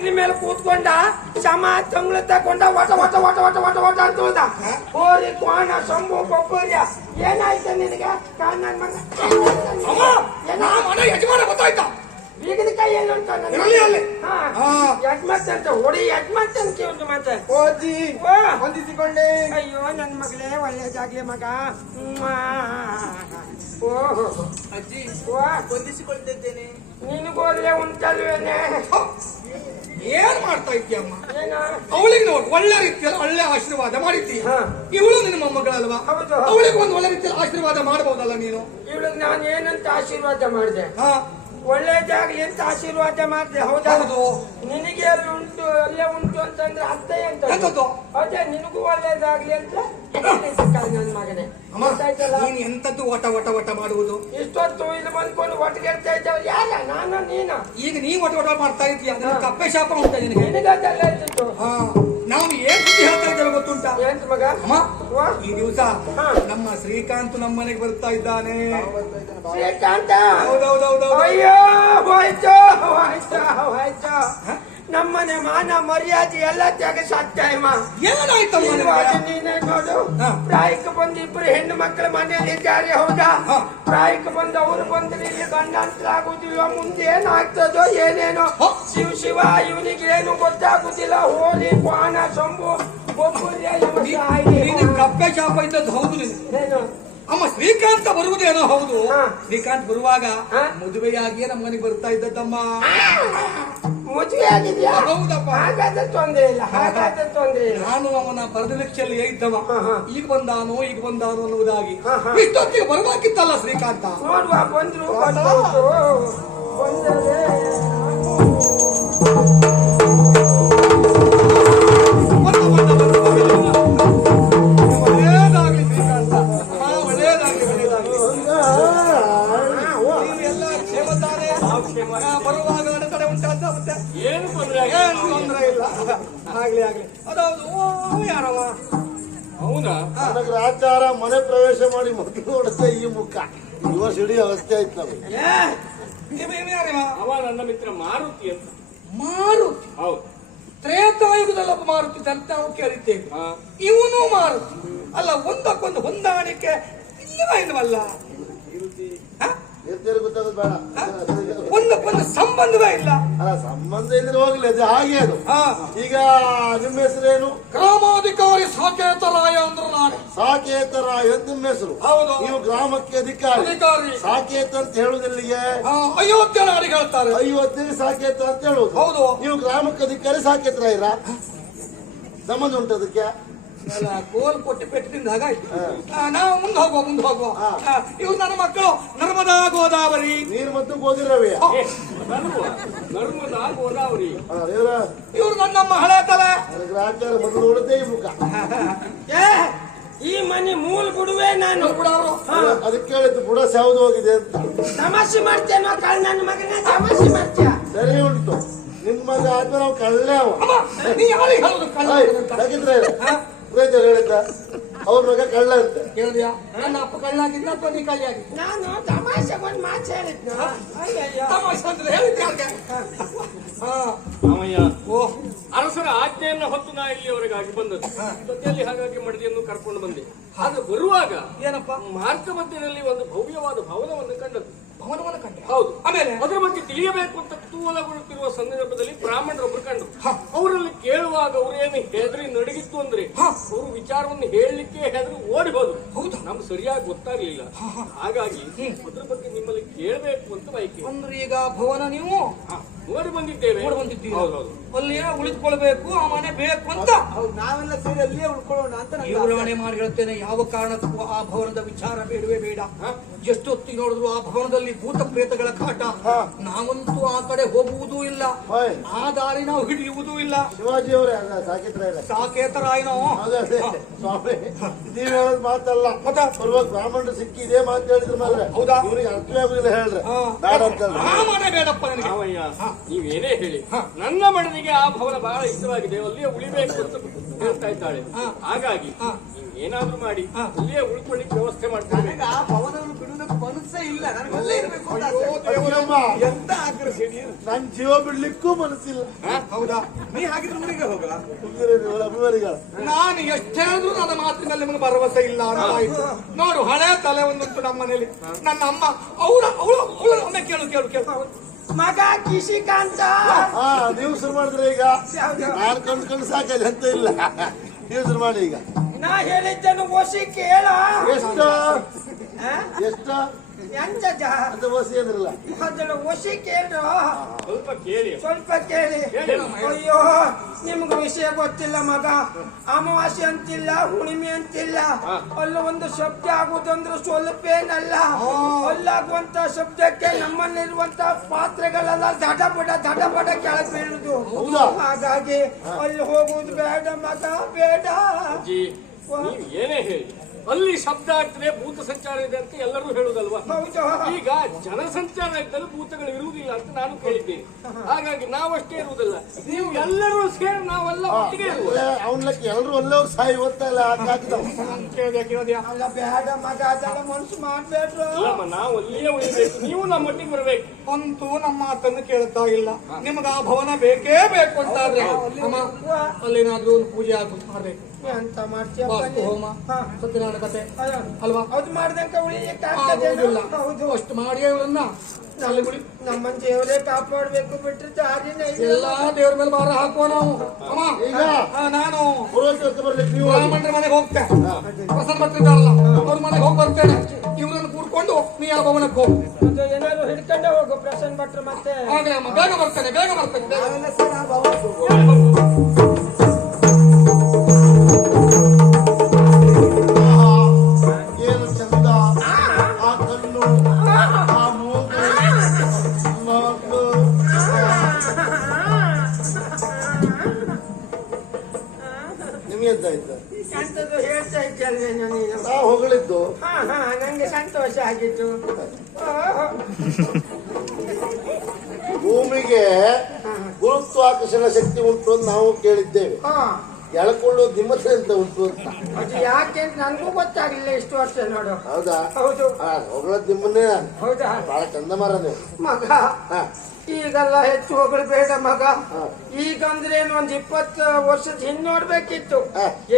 ಚಕ್ಲಿ ಮೇಲೆ ಕೂತ್ಕೊಂಡ ಶಮ ತಂಗ್ಳು ತಗೊಂಡ ಒಟ ಒಟ ಒಟ ಒಟ ಒಟ ಒಟ ಅಂತ ಹೋದ. ಹೋರಿ ಕೋಣ ಸೊಂಬು ಕೊಬ್ಬರಿಯ ಏನಾಯ್ತು ನಿನಗೆ? ನನ್ನ ಮಗ ಅಮ್ಮ ನಾ ಮನೆ ಯಜಮಾನ ಗೊತ್ತಾಯ್ತಾ? ಈಗಿನ ಉಂಟು. ಯಜಮಾನ್ ಅಂತ ಹೊಡಿ ಯಜಮಾನ್ ಅಂತ ಒಂದು ಮಾತೆ. ಹೊಂದಿಸಿಕೊಂಡೆ ಅಯ್ಯೋ ನನ್ನ ಮಗಳೇ ಒಳ್ಳೇದಾಗ್ಲಿ ಮಗ. ಓಹೋ ಅಜ್ಜಿ ಹೊಂದಿಸಿಕೊಳ್ತಿದ್ದೇನೆ ಒಳ್ಳೆ ಉಂಟಲ್ವೇನೆ? ಏನ್ ಮಾಡ್ತಾ ಇದ್ದೀಯಮ್ಮ ಏನ? ಅವಳಿಗೆ ನೋಡ್ ಒಳ್ಳೆ ರೀತಿಯಲ್ಲಿ ಒಳ್ಳೆ ಆಶೀರ್ವಾದ ಮಾಡಿದ್ದಿ ಹಾ. ಇವಳು ನಿನ್ನ ಮೊಮ್ಮಗಳಲ್ವಾ. ಅವಳಿಗೆ ಒಂದು ಒಳ್ಳೆ ರೀತಿಯಲ್ಲಿ ಆಶೀರ್ವಾದ ಮಾಡಬಹುದಲ್ಲ ನೀನು? ಇವಳಿಗೆ ನಾನು ಏನಂತ ಆಶೀರ್ವಾದ ಮಾಡಿದೆ? ಹಾ. ಒಳ್ಳೇದಾಗ್ಲಿ ಅಂತ ಆಶೀರ್ವಾದ ಮಾಡಿದೆ? ಹೌದೌದು ನಿನಗೆ ಅಲ್ಲಿ ಉಂಟು ಅಲ್ಲೇ ಉಂಟು ಅಂತಂದ್ರೆ ಅತ್ತೆ ಅಂತ? ಅದೇ ನಿನಗೂ ಒಳ್ಳೇದಾಗ್ಲಿ ಅಂತ? ನನ್ನ ಮಗನೇ. ಅಮ್ಮ ನೀನು ಎಂತದ್ದು ಓಟ ಓಟ ಓಟ ಮಾಡುವುದು? ಇಷ್ಟೊತ್ತು ಇಲ್ಲಿ ಬಂದ್ಕೊಂಡು ಒಟ್ಟಿಗೆ ಇದ್ದವ್ರು ಯಾರ? ನಾನು ನೀನ? ಈಗ ನೀ ಓಟ ಓಟ ಮಾಡ್ತಾ ಇದೀಯ ಅಂದ್ರೆ ಕಪ್ಪೆ ಶಾಪ ಉಂಟ ನಿನಗೆ ನಿನಗದೆಲ್ಲ ಇರ್ತಿತ್ತು ಹಾ. ನಾವು ಏನ್ ಸುದ್ದಿ ಹೇಳ್ತಾ ಇದ್ದೇವೆ ಗೊತ್ತುಂಟ? ಮಗ? ಅಮ್ಮ. ಈ ದಿವಸ ನಮ್ಮ ಶ್ರೀಕಾಂತ್ ನಮ್ಮ ಮನೆಗೆ ಬರ್ತಾ ಇದ್ದಾನೆ. ಶ್ರೀಕಾಂತ? ಹೌದೌದೌದೌದು. ಅಯ್ಯೋ ಹೋಯ್ತು ಹೋಯ್ತು ಹೋಯ್ತು. ನಮ್ಮನೆ ಮಾನ ಮರ್ಯಾದೆ ಎಲ್ಲ ತ್ಯಾಗ ಏನಾಯ್ತಮ್ಮ ಇವಾಗ ನಿನಗೆ? ನೀನೇ ನೋಡು. ಹಾ. ಪ್ರಾಯಕ್ಕೆ ಬಂದು ಇಬ್ರು ಹೆಣ್ಣು ಮಕ್ಕಳ ಮನೆಯಲ್ಲಿ ಇದ್ದಾರೆ ಹೌದಾ. ಪ್ರಾಯಕ್ಕೆ ಬಂದು ಅವ್ರು ಬಂದ್ರೆ ಇಲ್ಲಿ ಗಂಡಾಂತರ ಆಗುದಿಲ್ಲ ಮುಂದೆ ಏನಾಗ್ತದೋ ಏನೇನೋ ಶಿವ ಶಿವ ಇವನಿಗೆ ಏನು ಗೊತ್ತಾಗುದಿಲ್ಲ. ಹೋಲಿ ಪಾನ ಸೊಂಬು ಕಪ್ಪೆ ಶಾಪ ಇದ್ದದ್ದು ಹೌದು ಅಮ್ಮ ಶ್ರೀಕಾಂತ ಬರುವುದೇನೋ ಹೌದು. ಶ್ರೀಕಾಂತ್ ಬರುವಾಗ. ಮದುವೆಯಾಗಿಯೇ ನಮ್ಮ ಮನೆಗೆ ಬರ್ತಾ ಇದ್ದದ್ದಮ್ಮ. ಮದುವೆ ಆಗಿದ್ಯಾ? ಹೌದಪ್ಪ. ಹಾಗಾದ್ರೆ ತೊಂದ್ರೆ ಇಲ್ಲ ಹಾಗಾದ್ರೆ ತೊಂದ್ರೆ ಇಲ್ಲ. ನಾನು ಅವನ ಪರದಲಕ್ಷಲ್ಲಿ ಇದ್ದವ. ಈಗ ಬಂದಾನು ಈಗ ಬಂದಾನು ಅನ್ನುವುದಾಗಿ. ಇಷ್ಟೊತ್ತಿಗೆ ಬರಬೇಕಿತ್ತಲ್ಲ ಶ್ರೀಕಾಂತ? ನೋಡುವ ಬಂದ್ರು ಬಂದ್ರು ಬಂದರೆ ಓ, ಯಾರವ? ಅವನಾ? ನನಗೆ ಮನೆ ಪ್ರವೇಶ ಮಾಡಿ ಮೊದಲು ನೋಡುತ್ತೆ ಈ ಮುಖ. ಈ ವರ್ಷ ಇಡೀ ಅವಸ್ಥೆ ಆಯ್ತು ನಮಗೆ? ಅವ ನನ್ನ ಮಿತ್ರ ಮಾರುತಿ ಅಂತ. ಮಾರುತಿ? ಹೌದು. ತ್ರೇತಾಯುಗದಲ್ಲಿ ಒಬ್ಬ ಮಾರುತಿ ಅಂತ ನಾವು ಕೇಳಿದ್ದೇವೆ. ಇವನು ಮಾರುತಿ. ಅಲ್ಲ ಒಂದಕ್ಕೊಂದು ಹೊಂದಾಣಿಕೆ ಇಲ್ಲವ ಇಲ್ವಲ್ಲ ಗೊತ್ತಾಗೋದು ಬೇಡ? ಒಂದಕ್ಕೊಂದು ಸಂಬಂಧವೇ ಇಲ್ಲ. ಅಲ್ಲ ಸಂಬಂಧ ಇದ್ರೆ ಹೋಗ್ಲಿ ಅದು ಹಾಗೆ ಅದು. ಹ. ಈಗ ನಿಮ್ಮ ಹೆಸರೇನು? ಗ್ರಾಮಾಧಿಕಾರಿ ಸಾಕೇತರಾಯ ಅಂದ್ರೆ ನಾನೇ. ಸಾಕೇತರ ಎಂದು ನಿಮ್ಮ ಹೆಸರು. ಹೌದು. ನೀವು ಗ್ರಾಮಕ್ಕೆ ಅಧಿಕಾರಿ. ಅಧಿಕಾರಿ. ಸಾಕೇತ ಅಂತ ಹೇಳುವುದಿಲ್ಲಿಗೆ ಆ, ಅಯೋಧ್ಯ ನಾಡಿ ಹೇಳ್ತಾರೆ. ಅಯೋಧ್ಯೆ ಸಾಕೇತ ಅಂತ ಹೇಳುವುದು ಹೌದು. ನೀವು ಗ್ರಾಮಕ್ಕೆ ಅಧಿಕಾರಿ ಸಾಕೇತರ ಇರ ಸಂಬಂಧ ಉಂಟು ಅದಕ್ಕೆ? ಅಲ್ಲ, ಗೋಲ್ ಕೊಟ್ಟು ಪೆಟ್ಟಿಂದಾಗ ಹಾಗಾಯ್ತು. ನಾವು ಮುಂದೆ ಹೋಗುವ ಮುಂದೆ ಹೋಗುವ. ಇವ್ರು ನನ್ನ ಮಕ್ಕಳು ನರ್ಮದಾ ಗೋದಾವರಿ. ನೀರು ಮತ್ತು ಗೋದಿರವೆ ನರ್ಮದಾ ಗೋದಾವರಿ. ಇವರ? ಇವ್ರು ನನ್ನ ಹಳೆ ತಲೆ. ನೋಡುತ್ತೆ ಈ ಮುಖ. ಏ ಈ ಮನೆ ಮೂಲ ಬಿಡುವೆ ನಾನು. ಬಿಡವ್ರು ಅದಕ್ಕೆ ಕೇಳಿದ್ದು ಬುಡ ಸ್ಯಾವ್ದು ಹೋಗಿದೆ ಅಂತ. ತಮಾಷೆ ಮಾಡ್ತೇನೋ ಕಳ್ ನನ್ನ ಮಗನ ತಮಾಷೆ ಮಾಡ್ತೀಯ? ಸರಿ ಉಂಟು. ನಿನ್ ಮಗ ಆದ್ಮೇಲೆ ನಾವು ಕಳ್ಳೆ ಅವ ನೀ ಯಾರಿಗೆ ಹೇಳುದು ಕಳ್ಳ ಅಂತ? ಪುರೋಹಿತರು ಹೇಳಿದ್ದ ಅವ್ರ ಮಗ ಕಳ್ಳ ಅಂತ. ಕೇಳಿದ್ಯಾ? ನನ್ನ ಅಪ್ಪ ಕಳ್ಳಾಗಿದ್ದ ಅಥವಾ ನೀ ಕಳ್ಳಿಯಾಗಿದ್ದ ನಾನು ಒಂದು ಮಾತು ಹೇಳಿದ್ನ. ಅಯ್ಯಯ್ಯೋ. ತಮಾಷೆ ಅಂದ್ರೆ ಹೇಳಿದ್ದೆ ಯಾಕೆ? ಹಾ. ರಾಮಯ್ಯ ಓ. ಅರಸರ ಆಜ್ಞೆಯನ್ನ ಹೊತ್ತು ನಾ ಇಲ್ಲಿವರೆಗಾಗಿ ಬಂದದ್ದು. ಜೊತೆಯಲ್ಲಿ ಹಾಗಾಗಿ ಮಡದಿಯನ್ನು ಕರ್ಕೊಂಡು ಬಂದೆ. ಹಾಗೆ ಬರುವಾಗ ಏನಪ್ಪ? ಮಾರ್ಗ ಮಧ್ಯದಲ್ಲಿ ಒಂದು ಭವ್ಯವಾದ ಭವನವನ್ನು ಕಂಡದ್ದು. ಭವನವನ್ನು ಕಂಡೆ ಹೌದು. ಆಮೇಲೆ? ಅದರ ಬಗ್ಗೆ ತಿಳಿಯಬೇಕು ಅಂತ ಕುತೂಹಲಗೊಳ್ಳುತ್ತಿರುವ ಸಂದರ್ಭದಲ್ಲಿ ಬ್ರಾಹ್ಮಣರೊಬ್ಬರು ಕಂಡು ಅವರಲ್ಲಿ ಕೇಳುವಾಗ ಅವರೇನು ಹೆದರಿ ನಡಗಿತ್ತು ಅಂದ್ರೆ ಅವರು ವಿಚಾರವನ್ನು ಹೇಳಲಿಕ್ಕೆ ಹೆದರಿ ಓಡಿ ಹೋದ್ರು. ಹೌದಾ? ನಮ್ಗೆ ಸರಿಯಾಗಿ ಗೊತ್ತಾಗ್ಲಿಲ್ಲ. ಹಾಗಾಗಿ ಅದ್ರ ಬಗ್ಗೆ ನಿಮ್ಮಲ್ಲಿ ಕೇಳಬೇಕು ಅಂತ ಬಯಕೆ. ಅಂದ್ರೆ ಈಗ ಭವನ ನೀವು? ನೋಡಿ ಬಂದಿದ್ದೇವೆ. ನೋಡಿ ಬಂದಿದ್ದೀವಿ. ಹೌದೌದು ಅಲ್ಲಿಯೇ ಉಳಿದುಕೊಳ್ಬೇಕು ಆ ಮನೆ ಬೇಕು ಅಂತ. ನಾವೆಲ್ಲ ಸೇರಿ ಅಲ್ಲಿಯೇ ಉಳ್ಕೊಳ್ಳೋಣ ಅಂತ ಮನೆ ಮಾಡಿ ಹೇಳ್ತೇನೆ ಯಾವ ಕಾರಣಕ್ಕೂ ಆ ಭವನದ ವಿಚಾರ ಬೇಡವೇ ಬೇಡ. ಎಷ್ಟೊತ್ತಿಗೆ ನೋಡಿದ್ರು ಆ ಭವನದಲ್ಲಿ ಭೂತ ಪ್ರೇತಗಳ ಕಾಟ ನಾವಂತೂ ಆ ಕಡೆ ಹೋಗುವುದೂ ಇಲ್ಲ. ಆ ದಾರಿ ನಾವು ಹಿಡಿಯುವುದೂ ಇಲ್ಲ. ಶಿವಾಜಿ ಅವರೇ ಸಾಕಿತ್ರ ಇಲ್ಲ ಸಾಕೇತರಾಯನೋ ಸ್ವಾಮಿ ನೀವ್ ಹೇಳೋದ್ ಮಾತಲ್ಲ? ಬರುವಾಗ ಬ್ರಾಹ್ಮಣರು ಸಿಕ್ಕಿ ಇದೇ ಮಾತು ಹೇಳಿದ್ರ ಮೇಲೆ ಹೌದಾ? ಇವ್ರಿಗೆ ಅರ್ಥವೇ ಆಗುದಿಲ್ಲ ಹೇಳ್ರೆ ಬೇಡ ಅಂತ. ಮನೆ ಬೇಡಪ್ಪ ನನಗೆ. ನೀವೇನೇ ಹೇಳಿ. ನನ್ನ ಮಡದಿಗೆ ಆ ಭವನ ಬಹಳ ಇಷ್ಟವಾಗಿದೆ. ಅಲ್ಲಿಯೇ ಉಳಿಬೇಕು ಅಂತ ಹೇಳ್ತಾ ಇದ್ದಾಳೆ. ಹಾಗಾಗಿ ಏನಾದ್ರೂ ಮಾಡಿ ಅಲ್ಲಿಯೇ ಉಳ್ಕೊಳ್ಳಿಕ್ಕೆ ವ್ಯವಸ್ಥೆ ಮಾಡ್ತಾರೆ ಆ ಭವನವನ್ನು ಬಿಡುವುದಕ್ಕೆ ಮನಸ್ಸೇ ಇಲ್ಲ. ನನಗೆ ಅಲ್ಲೇ ಇರಬೇಕು ಎಂತ ನನ್? ಜೀವ ಬಿಡ್ಲಿಕ್ಕೂ ಮನಸ್ಸಿಲ್ಲ. ಹೌದಾ? ನೀ ಹಾಗಿದ್ರೆ ಊರಿಗೆ ಹೋಗ ಸುಮ್ನಿರಿ ನೀವು ನಾನು ಎಷ್ಟು ಹೇಳಿದ್ರು ನನ್ನ ಮಾತಿನಲ್ಲಿ ನಿಮಗೆ ಭರವಸೆ ಇಲ್ಲ ಅಂತ ಆಯ್ತು. ನೋಡು ಹಳೆ ತಲೆ ಒಂದುಂಟು ನಮ್ಮ ಮನೇಲಿ ನನ್ನ ಅಮ್ಮ ಅವಳ ಅವಳು ಅವಳು ಒಮ್ಮೆ ಕೇಳು ಕೇಳು ಕೇಳು. ಮಗ ಕಿಶಿಕಾಂತ ಹಾ ನೀವು ಶುರು ಮಾಡಿದ್ರೆ ಈಗ ನಾನು ಕಂಡು ಸಾಕಲ್ಲ ಅಂತ ಇಲ್ಲ. ನೀವು ಶುರು ಮಾಡಿ ಈಗ. ನಾ ಹೇಳಿದ್ದನ್ನು ಓಸಿ ಕೇಳ. ಎಷ್ಟು? ಎಷ್ಟು? ಎಂತದ ಅಂತ ಬಸ್ ಏನಿರಲ್ಲ ಅದನ್ನ ಒಸಿ ಕೇಳ್ರು ಸ್ವಲ್ಪ ಕೇಳಿ. ಸ್ವಲ್ಪ ಕೇಳಿ. ಅಯ್ಯೋ ನಿಮ್ಗೆ ವಿಷಯ ಗೊತ್ತಿಲ್ಲ ಮಗ. ಅಮಾವಾಸ್ಯೆ ಅಂತಿಲ್ಲ ಹುಣಿಮೆ ಅಂತಿಲ್ಲ. ಅಲ್ಲ ಒಂದು ಶಬ್ದ ಆಗುದಂದ್ರೆ ಸ್ವಲ್ಪ ಏನಲ್ಲ ಅಲ್ಲಾಗುವಂತ ಶಬ್ದಕ್ಕೆ ನಮ್ಮಲ್ಲಿರುವಂತ ಪಾತ್ರೆಗಳೆಲ್ಲ ದಡ ಬಡ ದಡ ಬಡ ಕೆಳಗೆ ಬೀಳುದು ಹೌದಾ? ಹಾಗಾಗಿ ಅಲ್ಲಿ ಹೋಗುದು ಬೇಡ ಮಗ ಬೇಡ. ಅಜ್ಜಿ ನೀವು ಏನೇ ಹೇಳಿ. ಅಲ್ಲಿ ಶಬ್ದ ಆಗ್ತದೆ ಭೂತ ಸಂಚಾರ ಇದೆ ಅಂತ ಎಲ್ಲರೂ ಹೇಳುದಲ್ವಾ? ಹೌದು ಈಗ ಜನಸಂಚಾರ ಇದ್ದಲ್ಲಿ ಭೂತಗಳು ಇರುವುದಿಲ್ಲ ಅಂತ ನಾನು ಕೇಳಿದ್ದೇನೆ. ಹಾಗಾಗಿ ನಾವಷ್ಟೇ ಇರುವುದಿಲ್ಲ. ನೀವು ಎಲ್ಲರೂ ಸೇರಿ ನಾವೆಲ್ಲ ಒಟ್ಟಿಗೆ ಎಲ್ಲರೂ ಎಲ್ಲರೂ ಸಾಯಿ ಓದ್ತಾ ಹಾಕಿದವ ಕೇಳಿದೆ ಕೇಳಿದೆ ಅಲ್ಲ ಬೇಡ ಮಗ ಅದೆಲ್ಲ ಮನ್ಸು ಮಾಡ್ಬೇಡ್ರು. ಇಲ್ಲಮ್ಮ ನಾವು ಅಲ್ಲಿಯೇ ಉಳಿಬೇಕು. ನೀವು ನಮ್ಮೊಟ್ಟಿಗೆ ಬರಬೇಕು. ಅಂತೂ ನಮ್ಮ ಮಾತನ್ನು ಕೇಳ್ತಾ ಇಲ್ಲ. ನಿಮ್ಗೆ ಆ ಭವನ ಬೇಕೇ ಬೇಕು ಅಂತಾದ್ರೆ. ಅಮ್ಮ ಅಲ್ಲೇನಾದ್ರೂ ಒಂದು ಪೂಜೆ ಆಗುತ್ತೆ? ಮಾಡ್ಬೇಕು ಎಂತ ಮಾಡ್ತೀಯ ವಾಸ್ತು? ಹೋಮ ಹಾ. ಸತ್ಯನಾರಾಯಣ ಕತೆ. ಅಯ್ಯೋ. ಅಲ್ವಾ? ಅದು ಮಾಡ್ದಂಕ ಉಳಿಯಕ್ಕೆ ಆಗುವುದಿಲ್ಲ ಹೌದು ಅಷ್ಟು ಮಾಡಿ ಇವರನ್ನ. ಅಲ್ಲಿ ಬಿಡಿ ನಮ್ಮ ದೇವರೇ ಕಾಪಾಡ್ಬೇಕು ಬಿಟ್ರೆ ದಾರಿನೇ ಇಲ್ಲ. ಎಲ್ಲಾ ದೇವ್ರ ಮೇಲೆ ಭಾರ ಹಾಕುವ ನಾವು. ಅಮ್ಮ. ಈಗ ಆ, ನಾನು. ಬ್ರಾಹ್ಮಣರ ಮನೆಗೆ ಹೋಗ್ತೆ. ಪ್ರಸನ್ನ ಬರ್ತಿದ್ದಾರಲ್ಲ ಅವ್ರ ಮನೆಗೆ ಹೋಗಿ ಬರ್ತೇನೆ. ಇವ್ರನ್ನ ಕೂಡ್ಕೊಂಡು ನೀ ಆ ಭವನಕ್ಕೆ ಹೋಗು. ಏನಾದ್ರು ಹಿಡ್ಕೊಂಡೆ ಹೋಗು ಪ್ರಸನ್ನ ಭಟ್ರು ಮತ್ತೆ. ಬೇಗ ಬರ್ತೇನೆ ಬೇಗ ಬರ್ತೇನೆ. ಆಯ್ತು ಎಂತದು ಹೇಳ್ತಾ ಇದ್ದಲ್ವೇನೋ ನೀನು? ನಾ ಹೊಗಳಿದ್ದು. ಹಾ ಹಾ ನಂಗೆ ಸಂತೋಷ ಆಗಿತ್ತು ಓಹೋ. ಭೂಮಿಗೆ ಗುರುತ್ವಾಕರ್ಷಣ ಶಕ್ತಿ ಉಂಟು ಅಂತ ನಾವು ಕೇಳಿದ್ದೇವೆ. ಹಾ. ಎಳ್ಕೊಳ್ಳೋ ನಿಮ್ಮತ್ರ ಎಂತ ಉಂಟು. ಅಂತ ಅದು ಯಾಕೆ ಅಂತ ನನಗೂ ಗೊತ್ತಾಗ್ಲಿಲ್ಲ ಇಷ್ಟು ವರ್ಷ ನೋಡು. ಹೌದಾ? ಹೌದು. ಹೊಗಳ ದಿಮ್ಮನ್ನೇ ಹೌದಾ? ಬಹಳ ಚಂದ ಮರ ನೀವು. ಮಗ ಈಗಲ್ಲ ಹೆಚ್ಚು ಹೆಚ್ಚು ಹೊಗಳ್ಬೇಡ ಮಗ. ಈಗಂದ್ರೆ ಒಂದ್ ಇಪ್ಪತ್ತು ವರ್ಷದ ಹಿಂದ್ ನೋಡ್ಬೇಕಿತ್ತು.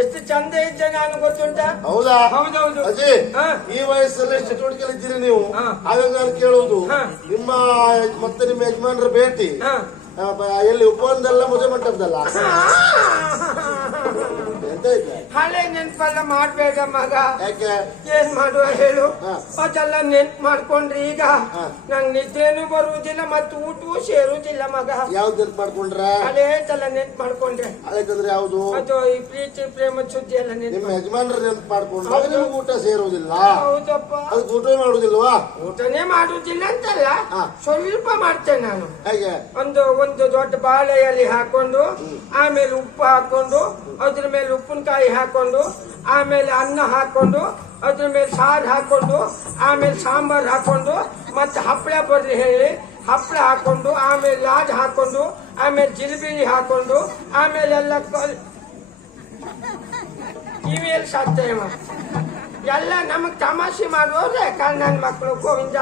ಎಷ್ಟು ಚಂದ ಇದ್ದೆ ನಾನು ಗೊತ್ತುಂಟ? ಹೌದಾ? ಹೌದೌದು. ಅಜಯ್ ಹಾ. ಈ ವಯಸ್ಸಲ್ಲಿ ಚಟುವಟಿಕೆ ಇದ್ದೀರಿ ನೀವು. ಹಾಗಾಗಿ ನಾನು ಕೇಳುವುದು. ನಿಮ್ಮ ಮತ್ತೆ ನಿಮ್ಮ ಯಜಮಾನರ ಭೇಟಿ. ಎಲ್ಲಿ ಉಪವನದಲ್ಲ ಮದುವೆ ಮಂಟಪದಲ್ಲ? ಹಳೆ ನೆನ್ಪೆಲ್ಲ ಮಾಡ್ಬೇಡ ಮಗ. ಯಾಕೆ? ಏನ್ ಮಾಡುವ ಹೇಳು. ಅದೆಲ್ಲ ನೆನ್ಪ್ ಮಾಡ್ಕೊಂಡ್ರಿ ಈಗ. ನಂಗ್ ನಿದ್ರೇನು ಬರುವುದಿಲ್ಲ ಮತ್ತು ಊಟವೂ ಸೇರುವುದಿಲ್ಲ ಮಗ. ಯಾವ್ದು ನೆನ್ಪ್ ಮಾಡ್ಕೊಂಡ್ರೆ? ಹಳೇದೆಲ್ಲ ನೆನ್ಪ್ ಮಾಡ್ಕೊಂಡ್ರೆ. ಹಳೆದಂದ್ರೆ ಯಾವ್ದು? ಅದು ಈ ಪ್ರೀತಿ ಪ್ರೇಮ ಸುದ್ದಿ ಎಲ್ಲ ನೆನ್ಪ್ ನಿಮ್ಮ ಯಜಮಾನರ ನೆನ್ಪು ಮಾಡ್ಕೊಂಡ್ರೆ ನಿಮ್ಗೆ ಊಟ ಸೇರುವುದಿಲ್ಲ. ಹೌದಪ್ಪ. ಅದು ಊಟ ಮಾಡುದಿಲ್ವಾ? ಊಟನೇ ಮಾಡುವುದಿಲ್ಲ ಅಂತಲ್ಲ. ಸ್ವಲ್ಪ ಮಾಡ್ತೇನೆ ನಾನು. ಹೇಗೆ? ಒಂದು ಒಂದು ದೊಡ್ಡ ಬಾಳೆಯಲ್ಲಿ ಹಾಕೊಂಡು ಆಮೇಲೆ ಉಪ್ಪು ಹಾಕೊಂಡು ಅದ್ರ ಮೇಲೆ ಉಪ್ಪಿನಕಾಯಿ ಹಾಕೊಂಡು, ಆಮೇಲೆ ಅನ್ನ ಹಾಕೊಂಡು, ಅದ್ರ ಮೇಲೆ ಸಾರು ಹಾಕೊಂಡು, ಆಮೇಲೆ ಸಾಂಬಾರ್ ಹಾಕೊಂಡು, ಮತ್ತೆ ಹಪ್ಪಳ ಬರ್ರಿ ಹೇಳಿ, ಹಪ್ಪಳ ಹಾಕೊಂಡು, ಆಮೇಲೆ ಲಾಜ್ ಹಾಕೊಂಡು, ಆಮೇಲೆ ಜಿಲೇಬಿ ಹಾಕೊಂಡು, ಆಮೇಲೆ ಎಲ್ಲ ಕಿವಿಯಲ್ಲಿ ಸಾಕ್ತೇವೆ ಎಲ್ಲ ನಮಗ್ ತಮಾಷೆ ಮಾಡುವವ್ರೆ ನನ್ನ ಮಕ್ಕಳು ಗೋವಿಂದ.